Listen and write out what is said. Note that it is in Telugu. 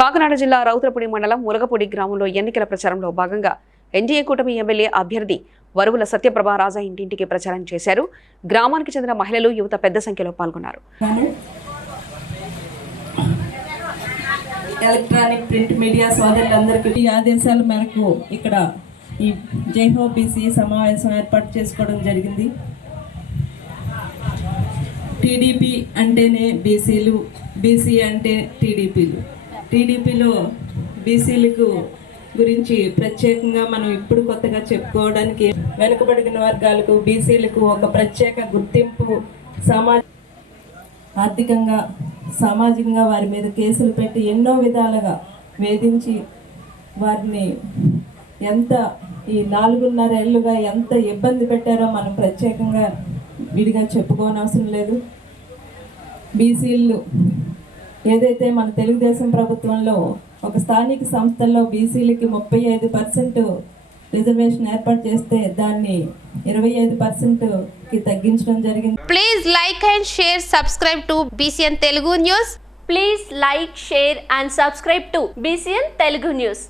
కాకినాడ జిల్లా రౌతులపూడి మండలం ములగపూడి గ్రామంలో ఎన్నికల ప్రచారంలో భాగంగా ఎన్డీఏ కూటమి ఎమ్మెల్యే అభ్యర్థి వరువుల సత్యప్రభ రాజా ఇంటింటికి ప్రచారం చేశారు. గ్రామానికి చెందిన మహిళలు యువత పెద్ద సంఖ్యలో పాల్గొన్నారు. ఎలక్ట్రానిక్ ప్రింట్ మీడియా సోదరులందరికీ ఆదేశాల మేరకు ఇక్కడ ఈ జైహోబీసీ సమావేశం ఏర్పాటు చేసుకోవడం జరిగింది. టీడీపీ అంటేనే బీసీలు బీసీ అంటే టీడీపీలు. టీడీపీలో బీసీలకు గురించి ప్రత్యేకంగా మనం ఇప్పుడు కొత్తగా చెప్పుకోవడానికి వెనుకబడిన వర్గాలకు బీసీలకు ఒక ప్రత్యేక గుర్తింపు సమాజ ఆర్థికంగా సామాజికంగా వారి మీద కేసులు పెట్టి ఎన్నో విధాలుగా వేధించి వారిని ఎంత ఈ నాలుగున్నర ఏళ్ళుగా ఎంత ఇబ్బంది పెట్టారో మనం ప్రత్యేకంగా విడిగా చెప్పుకోనవసరం లేదు. బీసీలు ఏదైతే మన తెలుగుదేశం ప్రభుత్వంలో ఒక స్థానిక సంస్థల్లో బీసీలకి ముప్పై ఐదు పర్సెంట్ రిజర్వేషన్ ఏర్పాటు చేస్తే దాన్ని ఇరవై ఐదు పర్సెంట్కి తగ్గించడం జరిగింది. Please like and share subscribe to BCN Telugu news please like share and subscribe to BCN Telugu news